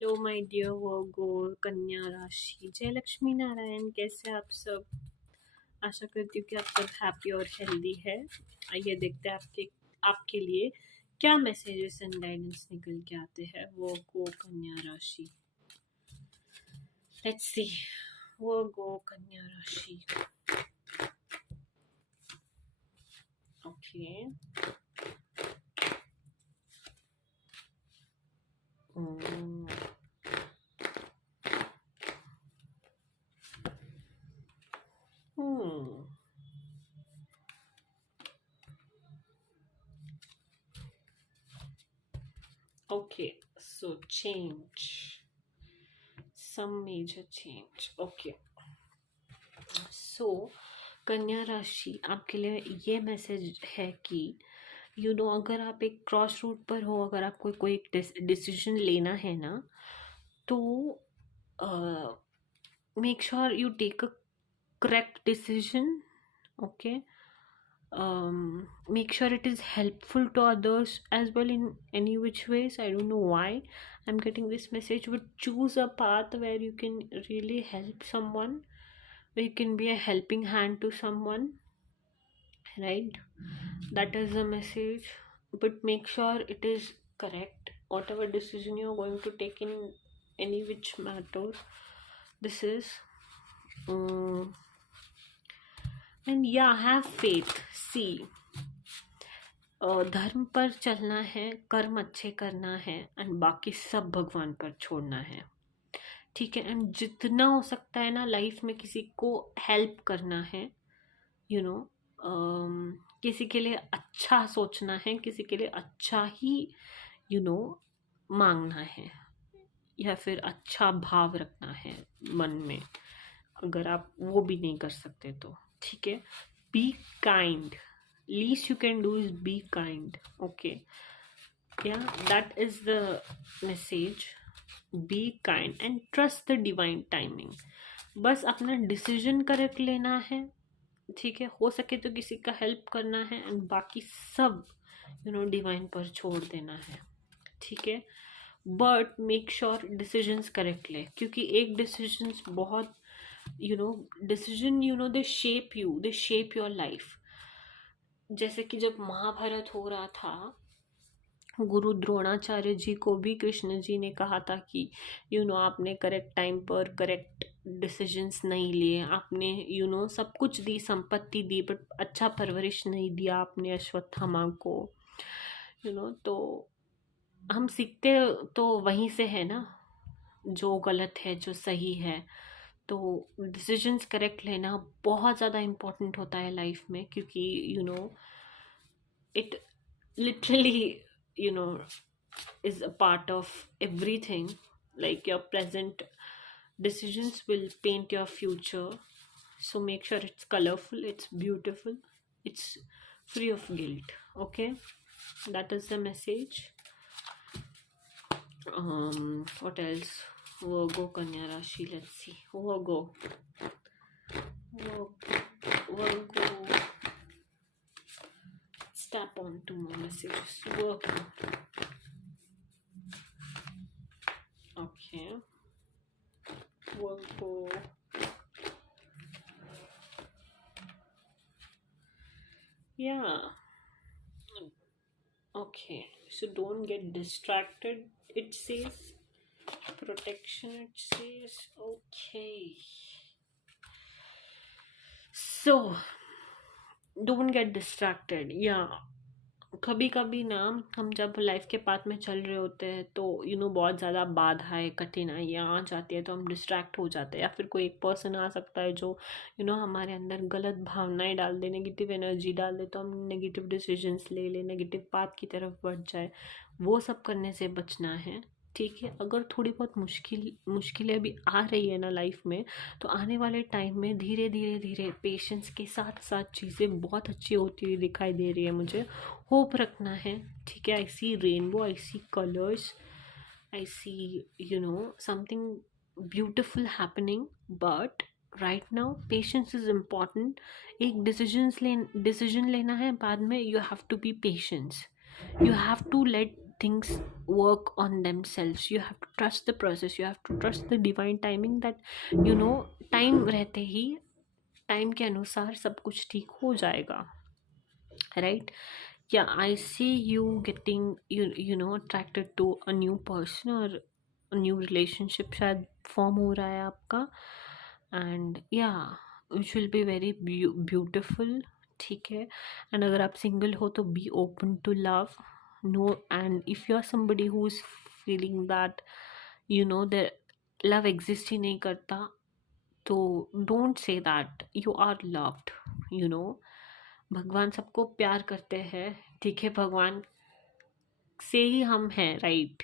Hello my dear वर्गो, कन्या राशि, जय लक्ष्मी नारायण। कैसे आप सब? आशा करती हूँ कि आप सब हैप्पी और हेल्दी है। आइए देखते हैं आपके लिए क्या मैसेजेस एंड गाइडेंस निकल के आते हैं वर्गो कन्या राशि। लेट्स सी वर्गो कन्या राशि। Okay. Okay, so change. Some major change. Okay. So, कन्या राशि आपके लिए ये मैसेज है कि अगर आप एक क्रॉस रूट पर हो, अगर आपको कोई एक डिसीजन लेना है ना, तो make sure you take a correct decision. Okay. Make sure it is helpful to others as well in any which ways. I don't know why I'm getting this message, but choose a path where you can really help someone, where you can be a helping hand to someone, right? That is the message. But make sure it is correct, whatever decision you're going to take in any which matter. This is and yeah, have faith. See, धर्म पर चलना है, कर्म अच्छे करना है, एंड बाकी सब भगवान पर छोड़ना है. ठीक है. एंड जितना हो सकता है ना लाइफ में किसी को हेल्प करना है. यू नो किसी के लिए अच्छा सोचना है, किसी के लिए अच्छा ही मांगना है, या फिर अच्छा भाव रखना है मन में. अगर आप वो भी नहीं कर सकते तो ठीक है. Be kind. Least you can do is be kind. Okay. Yeah, that is the message. Be kind and trust the divine timing. बस अपना डिसीजन करेक्ट लेना है. ठीक है. हो सके तो किसी का हेल्प करना है, एंड बाकी सब डिवाइन पर छोड़ देना है. ठीक है. But make sure decisions correct ले, क्योंकि एक डिसीजंस बहुत डिसीजन दे शेप योर लाइफ. जैसे कि जब महाभारत हो रहा था, गुरु द्रोणाचार्य जी को भी कृष्ण जी ने कहा था कि आपने करेक्ट टाइम पर करेक्ट डिसीजंस नहीं लिए. आपने सब कुछ दी, संपत्ति दी, बट अच्छा परवरिश नहीं दिया आपने अश्वत्थामा को. तो हम सीखते तो वहीं से है ना, जो गलत है जो सही है. तो डिसीजंस करेक्ट लेना बहुत ज़्यादा इम्पोर्टेंट होता है लाइफ में, क्योंकि it literally is a part of everything. Like, your present decisions will paint your future, so make sure it's colorful, it's beautiful, it's free of guilt. Okay, that is the message. What else? Virgo Kanya Rashi. Let's see. Virgo. Tap on to more messages. Virgo. Okay. Virgo. Yeah. Okay. So don't get distracted, it says. Protection, it says. Okay. So don't get distracted. Yeah. कभी कभी ना हम जब लाइफ के पाथ में चल रहे होते हैं तो बहुत ज़्यादा बाधाएं, कठिनाइयाँ आ जाती है, तो हम डिस्ट्रैक्ट हो जाते हैं. या फिर कोई एक पर्सन आ सकता है जो हमारे अंदर गलत भावनाएं डाल दे, नेगेटिव एनर्जी डाल दे, तो हम नेगेटिव डिसीजंस ले नेगेटिव पाथ की तरफ बढ़ जाए. वो सब करने से बचना है. ठीक है. अगर थोड़ी बहुत मुश्किलें भी आ रही है ना लाइफ में, तो आने वाले टाइम में धीरे धीरे धीरे पेशेंस के साथ साथ चीज़ें बहुत अच्छी होती हुई दिखाई दे रही है मुझे. होप रखना है. ठीक है. I see rainbow, I see colours, I see something beautiful happening. But right now patience is important. एक डिसीजन लेना है, बाद में you have to be patience. You have to let things work on themselves. You have to trust the process, you have to trust the divine timing, that time रहते ही टाइम के अनुसार सब कुछ ठीक हो जाएगा, right? Yeah, I see you getting attracted to a new person, or a new relationship शायद form हो रहा है आपका, and yeah which will be very beautiful, ठीक है? एंड अगर आप सिंगल हो तो be open to love, no, and if you are somebody who is feeling that the love exist ही नहीं करता, तो don't say that you are loved, भगवान सबको प्यार करते हैं, ठीक है? भगवान से ही हम हैं, राइट?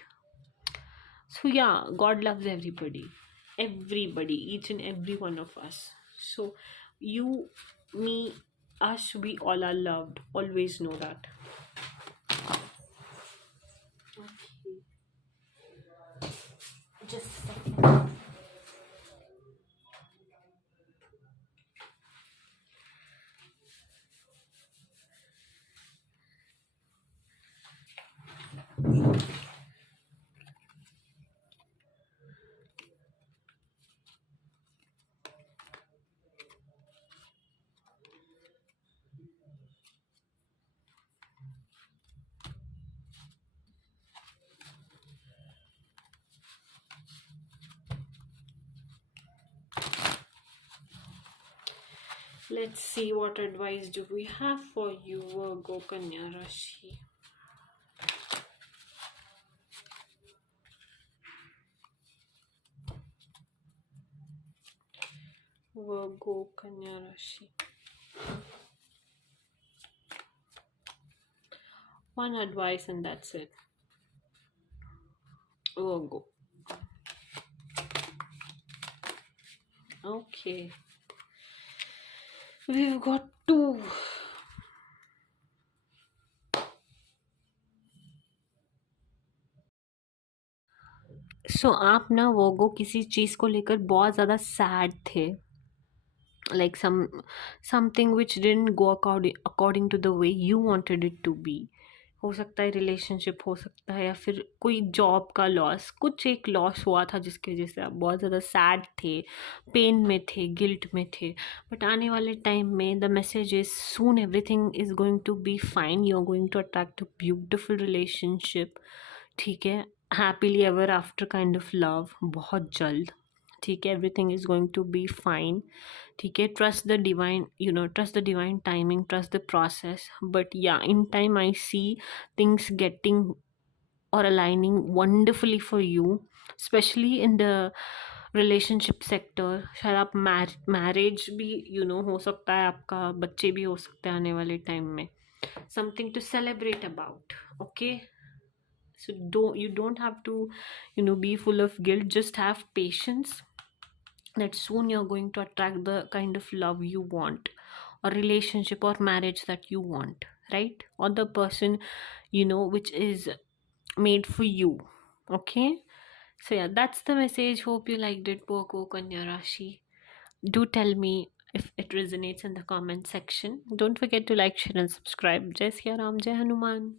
सो या, God loves everybody, each and every one of us. So you, me, us, we all are loved. Always know that. Okay. Just a second. Let's see what advice do we have for you, Virgo Kanya Rashi. Virgo Kanya Rashi. One advice and that's it. Virgo. Okay. We've got two. आप ना वोगो किसी चीज़ को लेकर बहुत ज़्यादा sad थे, like something which didn't go according to the way you wanted it to be. हो सकता है रिलेशनशिप, हो सकता है या फिर कोई जॉब का लॉस, कुछ एक लॉस हुआ था जिसकी वजह से आप बहुत ज़्यादा सैड थे, पेन में थे, गिल्ट में थे. बट आने वाले टाइम में the message is soon everything is going to be fine. You are going to attract a beautiful relationship, ठीक है? Happily ever after kind of love, बहुत जल्द, ठीक है? Everything is going to be fine, ठीक है? Trust the divine, trust the divine timing, trust the process. But yeah, in time I see things getting और aligning wonderfully for you, specially in the relationship sector. शायद आप मैरिज भी हो सकता है आपका, बच्चे भी हो सकते हैं आने वाले टाइम में. Something to celebrate about, okay? So you don't have to be full of guilt. Just have patience, that soon you're going to attract the kind of love you want, or relationship or marriage that you want, right? Or the person which is made for you. Okay, so yeah, that's the message. Hope you liked it, Virgo Kanya Rashi. Do tell me if it resonates in the comment section. Don't forget to like, share and subscribe. Jai Siya Ram, Jai Hanuman.